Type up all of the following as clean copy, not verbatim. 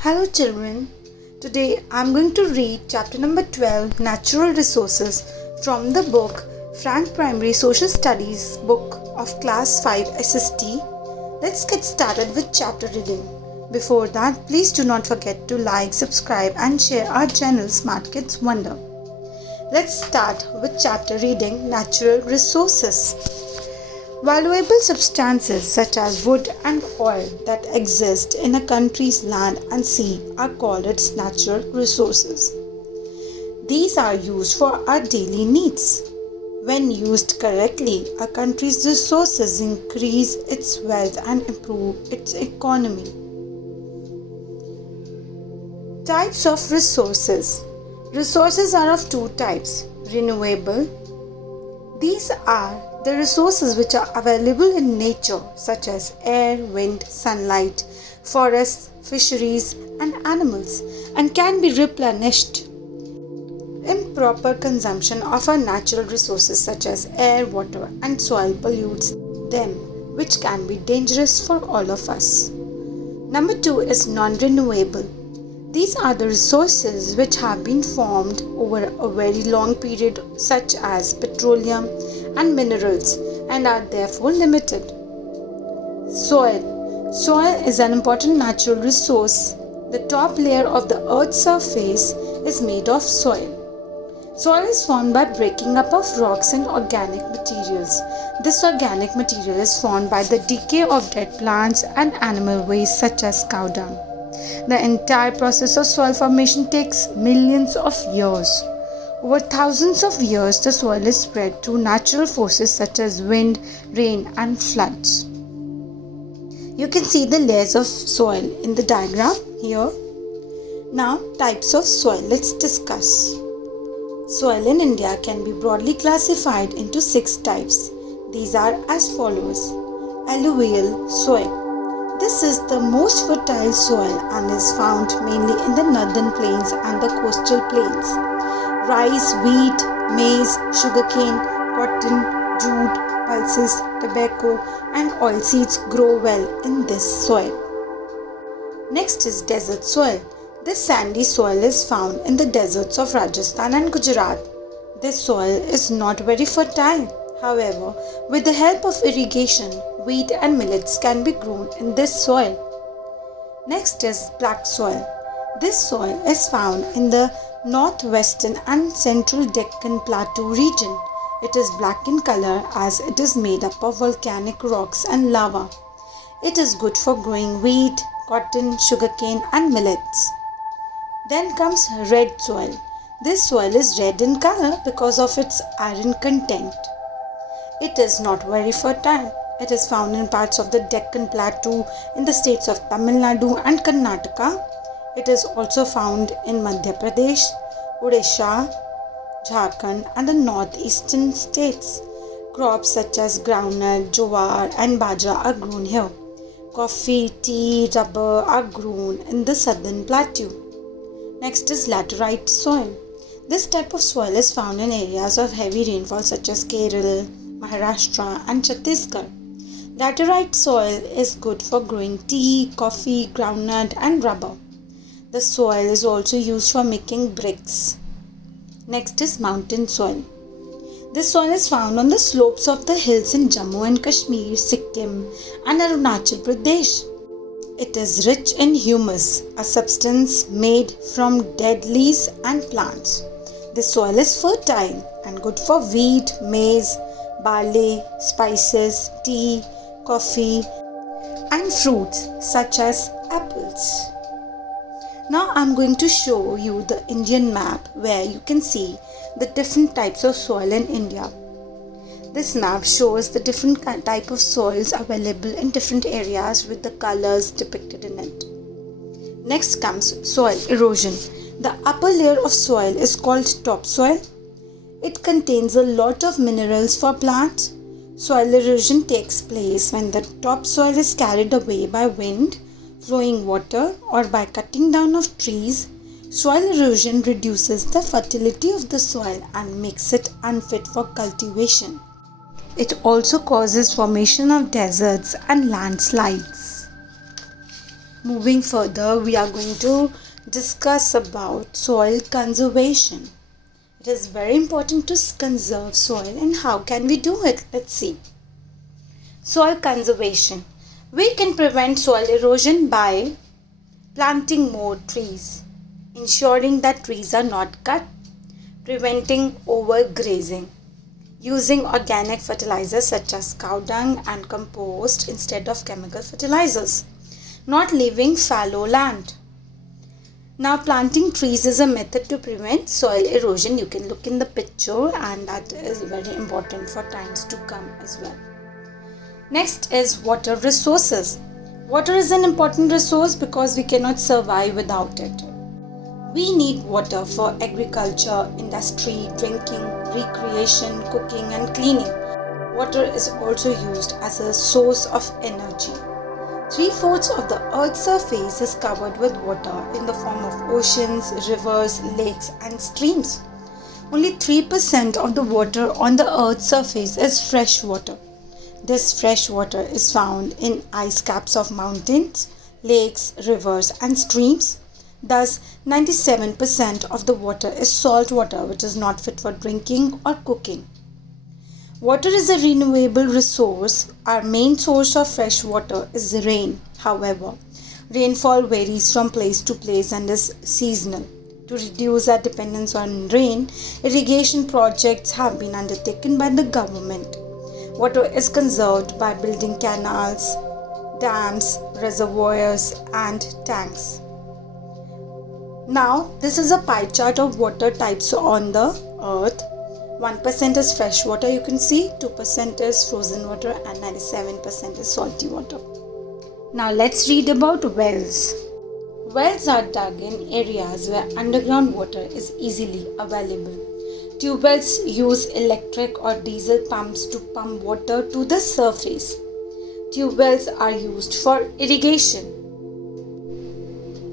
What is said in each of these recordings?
Hello children, today I am going to read chapter number 12 Natural Resources from the book Frank Primary Social Studies book of class 5 SST. Let's get started with chapter reading. Before that, please do not forget to like, subscribe and share our channel Smart Kids Wonder. Let's start with chapter reading Natural Resources. Valuable substances such as wood and oil that exist in a country's land and sea are called its natural resources. These are used for our daily needs. When used correctly, a country's resources increase its wealth and improve its economy. Types of resources. Resources are of two types: renewable. These are the resources which are available in nature, such as air, wind, sunlight, forests, fisheries, and animals, and can be replenished. Improper consumption of our natural resources, such as air, water, and soil, pollutes them, which can be dangerous for all of us. Number 2 is non-renewable. These are the resources which have been formed over a very long period, such as petroleum and minerals, and are therefore limited. Soil. Soil is an important natural resource. The top layer of the earth's surface is made of soil. Soil is formed by breaking up of rocks and organic materials. This organic material is formed by the decay of dead plants and animal waste such as cow dung. The entire process of soil formation takes millions of years. Over thousands of years, the soil is spread through natural forces such as wind, rain, and floods. You can see the layers of soil in the diagram here. Now, types of soil. Let's discuss. Soil in India can be broadly classified into 6 types. These are as follows. Alluvial soil. This is the most fertile soil and is found mainly in the northern plains and the coastal plains. Rice, wheat, maize, sugarcane, cotton, jute, pulses, tobacco, and oilseeds grow well in this soil. Next is desert soil. This sandy soil is found in the deserts of Rajasthan and Gujarat. This soil is not very fertile. However, with the help of irrigation, wheat and millets can be grown in this soil. Next is black soil. This soil is found in the northwestern and central Deccan Plateau region. It is black in color as it is made up of volcanic rocks and lava. It is good for growing wheat, cotton, sugarcane and millets. Then comes red soil. This soil is red in color because of its iron content. It is not very fertile. It is found in parts of the Deccan Plateau in the states of Tamil Nadu and Karnataka. It is also found in Madhya Pradesh, Odisha, Jharkhand and the northeastern states. Crops such as groundnut, jowar and bajra are grown here. Coffee, tea, rubber are grown in the southern plateau. Next is laterite soil. This type of soil is found in areas of heavy rainfall such as Kerala, Maharashtra and Chhattisgarh. Laterite soil is good for growing tea, coffee, groundnut and rubber. The soil is also used for making bricks. Next is mountain soil. This soil is found on the slopes of the hills in Jammu and Kashmir, Sikkim and Arunachal Pradesh. It is rich in humus, a substance made from dead leaves and plants. This soil is fertile and good for wheat, maize, barley, spices, tea, coffee and fruits such as apples. Now I am going to show you the Indian map where you can see the different types of soil in India. This map shows the different type of soils available in different areas with the colors depicted in it. Next comes soil erosion. The upper layer of soil is called topsoil. It contains a lot of minerals for plants. Soil erosion takes place when the topsoil is carried away by wind, flowing water or by cutting down of trees. Soil erosion reduces the fertility of the soil and makes it unfit for cultivation. It also causes formation of deserts and landslides. Moving further, we are going to discuss about soil conservation. It is very important to conserve soil, and how can we do it? Let's see. Soil conservation. We can prevent soil erosion by planting more trees, ensuring that trees are not cut, preventing overgrazing, using organic fertilizers such as cow dung and compost instead of chemical fertilizers, not leaving fallow land. Now, planting trees is a method to prevent soil erosion. You can look in the picture, and that is very important for times to come as well. Next is water resources. Water is an important resource because we cannot survive without it. We need water for agriculture, industry, drinking, recreation, cooking and cleaning. Water is also used as a source of energy. 3/4 of the Earth's surface is covered with water in the form of oceans, rivers, lakes and streams. Only 3% of the water on the Earth's surface is fresh water. This fresh water is found in ice caps of mountains, lakes, rivers and streams. Thus, 97% of the water is salt water, which is not fit for drinking or cooking. Water is a renewable resource. Our main source of fresh water is rain. However, rainfall varies from place to place and is seasonal. To reduce our dependence on rain, irrigation projects have been undertaken by the government. Water is conserved by building canals, dams, reservoirs, and tanks. Now, this is a pie chart of water types on the earth. 1% is fresh water, you can see, 2% is frozen water, and 97% is salty water. Now, let's read about wells. Wells are dug in areas where underground water is easily available. Tube wells use electric or diesel pumps to pump water to the surface. Tube wells are used for irrigation.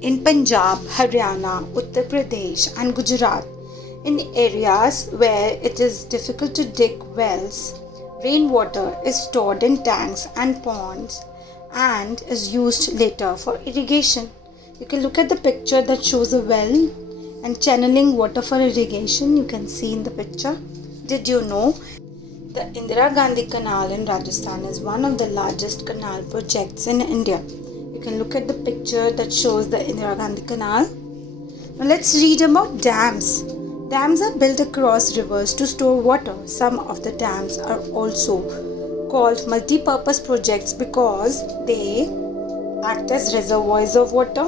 In Punjab, Haryana, Uttar Pradesh and Gujarat, in areas where it is difficult to dig wells, rainwater is stored in tanks and ponds and is used later for irrigation. You can look at the picture that shows a well and channeling water for irrigation. You can see in the picture. Did you know the Indira Gandhi Canal in Rajasthan is one of the largest canal projects in India? You can look at the picture that shows the Indira Gandhi Canal. Now let's read about dams. Dams are built across rivers to store water. Some of the dams are also called multi-purpose projects because they act as reservoirs of water,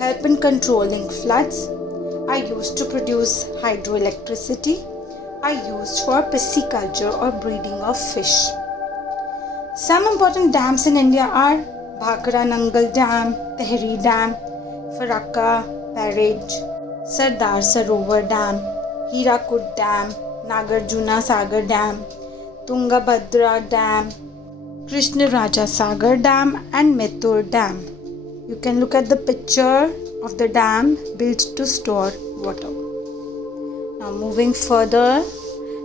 help in controlling floods, are used to produce hydroelectricity, are used for pisciculture or breeding of fish. Some important dams in India are Bhakra Nangal Dam, Tehri Dam, Farakka Barrage, Sardar Sarovar Dam, Hirakud Dam, Nagarjuna Sagar Dam, Tungabhadra Dam, Krishnaraja Sagar Dam and Mettur Dam. You can look at the picture of the dam built to store water. Now moving further,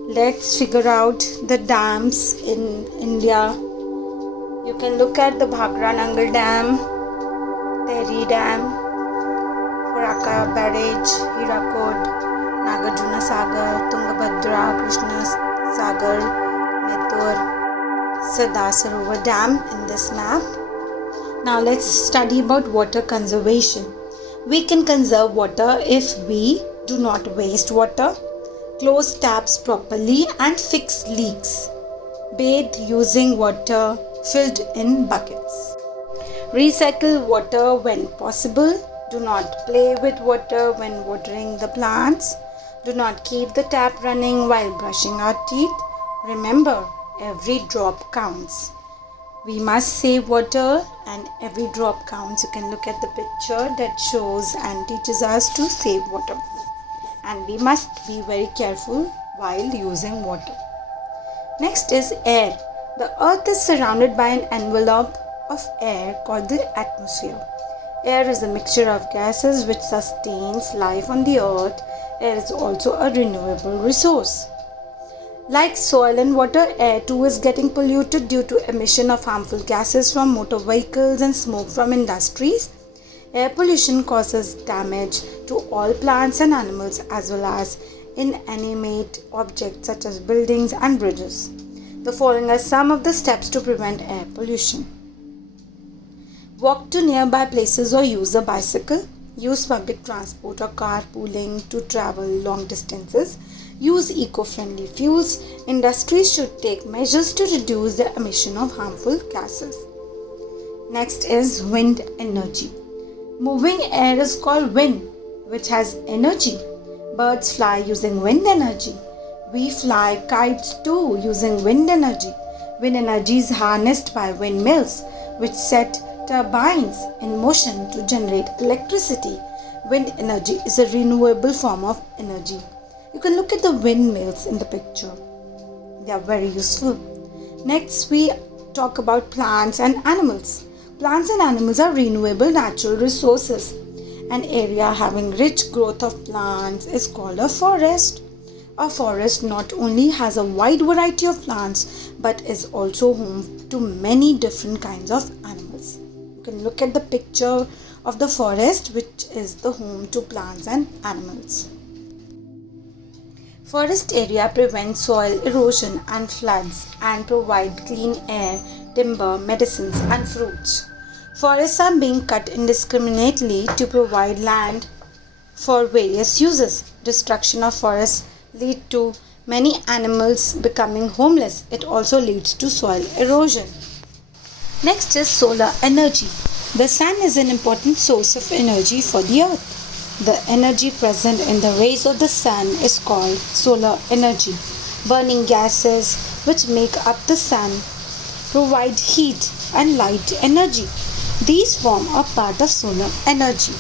let's figure out the dams in India. You can look at the Bhakra Nangal Dam, Tehri Dam, Farakka Barrage, Hirakud, Nagarjuna Sagar, Tungabhadra, Krishna Sagar, Mettur, Sardar Sarovar Dam in this map. Now let's study about water conservation. We can conserve water if we do not waste water, close taps properly and fix leaks, bathe using water filled in buckets, recycle water when possible, do not play with water when watering the plants, do not keep the tap running while brushing our teeth. Remember, every drop counts. We must save water and every drop counts. You can look at the picture that shows and teaches us to save water. And we must be very careful while using water. Next is air. The earth is surrounded by an envelope of air called the atmosphere. Air is a mixture of gases which sustains life on the earth. Air is also a renewable resource. Like soil and water, air too is getting polluted due to emission of harmful gases from motor vehicles and smoke from industries. Air pollution causes damage to all plants and animals as well as inanimate objects such as buildings and bridges. The following are some of the steps to prevent air pollution. Walk to nearby places or use a bicycle. Use public transport or carpooling to travel long distances. Use eco-friendly fuels. Industries should take measures to reduce the emission of harmful gases. Next is wind energy. Moving air is called wind, which has energy. Birds fly using wind energy. We fly kites too using wind energy. Wind energy is harnessed by windmills, which set turbines in motion to generate electricity. Wind energy is a renewable form of energy. You can look at the windmills in the picture. They are very useful. Next, we talk about plants and animals. Plants and animals are renewable natural resources. An area having rich growth of plants is called a forest. A forest not only has a wide variety of plants but is also home to many different kinds of animals. You can look at the picture of the forest, which is the home to plants and animals. Forest area prevents soil erosion and floods and provide clean air, timber, medicines and fruits. Forests are being cut indiscriminately to provide land for various uses. Destruction of forests lead to many animals becoming homeless. It also leads to soil erosion. Next is solar energy. The sun is an important source of energy for the earth. The energy present in the rays of the sun is called solar energy. Burning gases which make up the sun provide heat and light energy. These form a part of solar energy.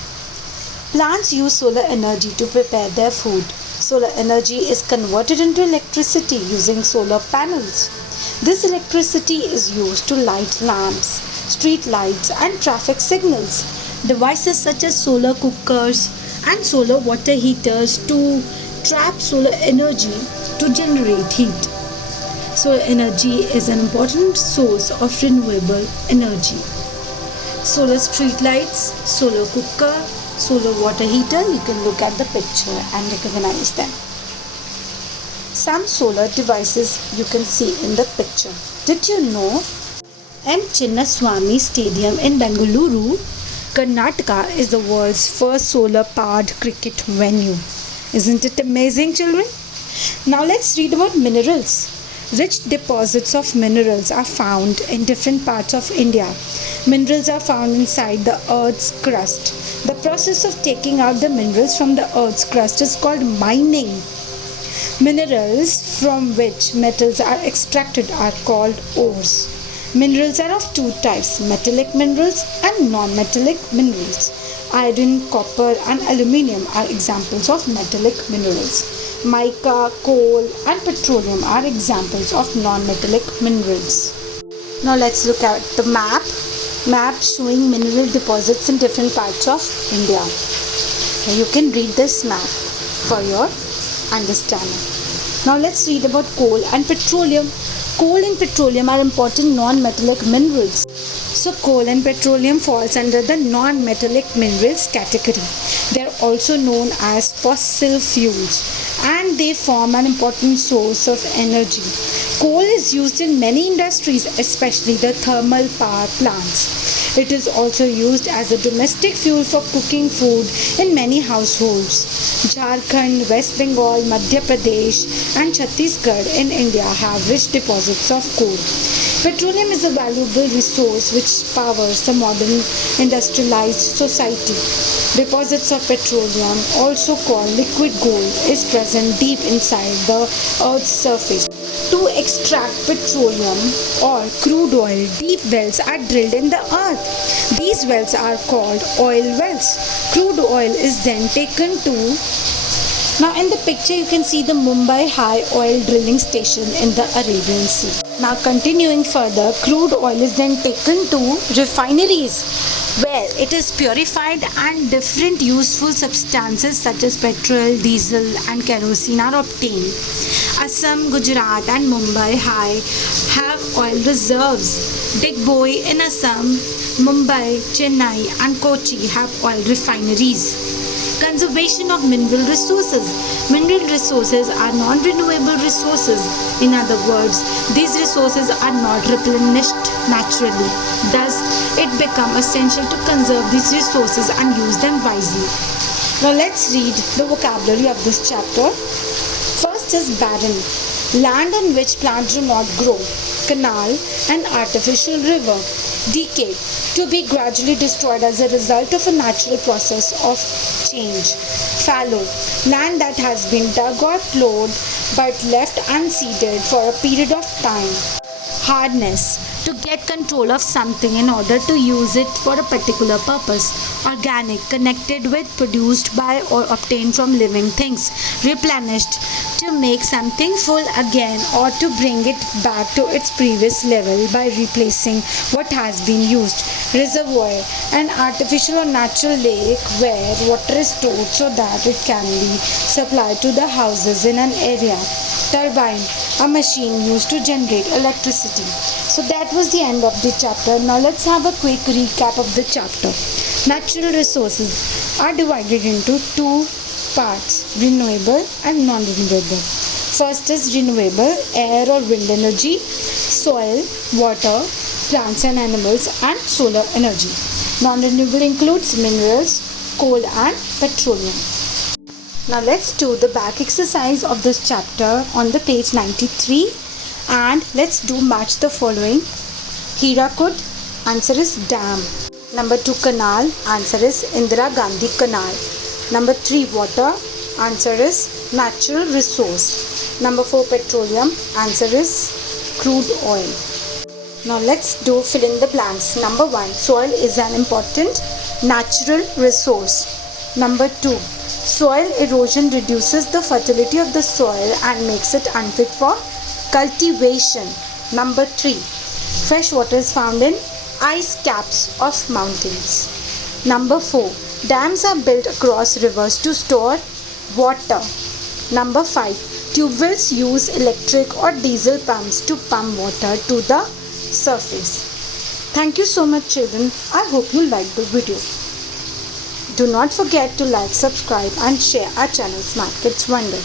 Plants use solar energy to prepare their food. Solar energy is converted into electricity using solar panels. This electricity is used to light lamps, street lights and traffic signals. Devices such as solar cookers and solar water heaters to trap solar energy to generate heat. Solar energy is an important source of renewable energy. Solar street lights, solar cooker, solar water heater, you can look at the picture and recognize them. Some solar devices you can see in the picture. Did you know M. Chinnaswamy Stadium in Bengaluru, Karnataka is the world's first solar-powered cricket venue. Isn't it amazing, children? Now let's read about minerals. Rich deposits of minerals are found in different parts of India. Minerals are found inside the earth's crust. The process of taking out the minerals from the earth's crust is called mining. Minerals from which metals are extracted are called ores. Minerals are of two types, metallic minerals and non-metallic minerals. Iron, copper and aluminium are examples of metallic minerals. Mica, coal and petroleum are examples of non-metallic minerals. Now let's look at the map. Map showing mineral deposits in different parts of India. You can read this map for your understanding. Now let's read about coal and petroleum. Coal and petroleum are important non-metallic minerals. So coal and petroleum falls under the non-metallic minerals category. They are also known as fossil fuels and they form an important source of energy. Coal is used in many industries, especially the thermal power plants. It is also used as a domestic fuel for cooking food in many households. Jharkhand, West Bengal, Madhya Pradesh and Chhattisgarh in India have rich deposits of coal. Petroleum is a valuable resource which powers the modern industrialized society. Deposits of petroleum, also called liquid gold, is present deep inside the Earth's surface. To extract petroleum or crude oil, deep wells are drilled in the earth. These wells are called oil wells. Crude oil is then taken to... Now in the picture you can see the Mumbai High Oil Drilling Station in the Arabian Sea. Now continuing further, crude oil is then taken to refineries where it is purified and different useful substances such as petrol, diesel and kerosene are obtained. Assam, Gujarat and Mumbai have oil reserves. Digboi in Assam, Mumbai, Chennai and Kochi have oil refineries. Conservation of mineral resources. Mineral resources are non-renewable resources. In other words, these resources are not replenished naturally. Thus, it becomes essential to conserve these resources and use them wisely. Now let's read the vocabulary of this chapter. First is barren, land on which plants do not grow. Canal, an artificial river. Decay, to be gradually destroyed as a result of a natural process of change. Fallow, land that has been dug or plowed but left unseeded for a period of time. Hardness, to get control of something in order to use it for a particular purpose. Organic, connected with, produced by or obtained from living things. Replenished, to make something full again or to bring it back to its previous level by replacing what has been used. Reservoir, an artificial or natural lake where water is stored so that it can be supplied to the houses in an area. Turbine, a machine used to generate electricity. So that was the end of the chapter. Now let's have a quick recap of the chapter. Natural resources are divided into two parts, renewable and non-renewable. First is renewable, air or wind energy, soil, water, plants and animals, and solar energy. Non-renewable includes minerals, coal and petroleum. Now let's do the back exercise of this chapter on the page 93, and let's do match the following. Hirakud, answer is dam. Number 2, canal, answer is Indira Gandhi Canal. Number 3, water, answer is natural resource. Number 4, petroleum, answer is crude oil. Now let's do fill in the blanks. Number 1, soil is an important natural resource. Number 2, soil erosion reduces the fertility of the soil and makes it unfit for cultivation. Number 3, fresh water is found in ice caps of mountains. Number 4, dams are built across rivers to store water. Number 5, tube wells use electric or diesel pumps to pump water to the surface. Thank you so much, children. I hope you liked the video. Do not forget to like, subscribe and share our channel Smart Kids Wonder.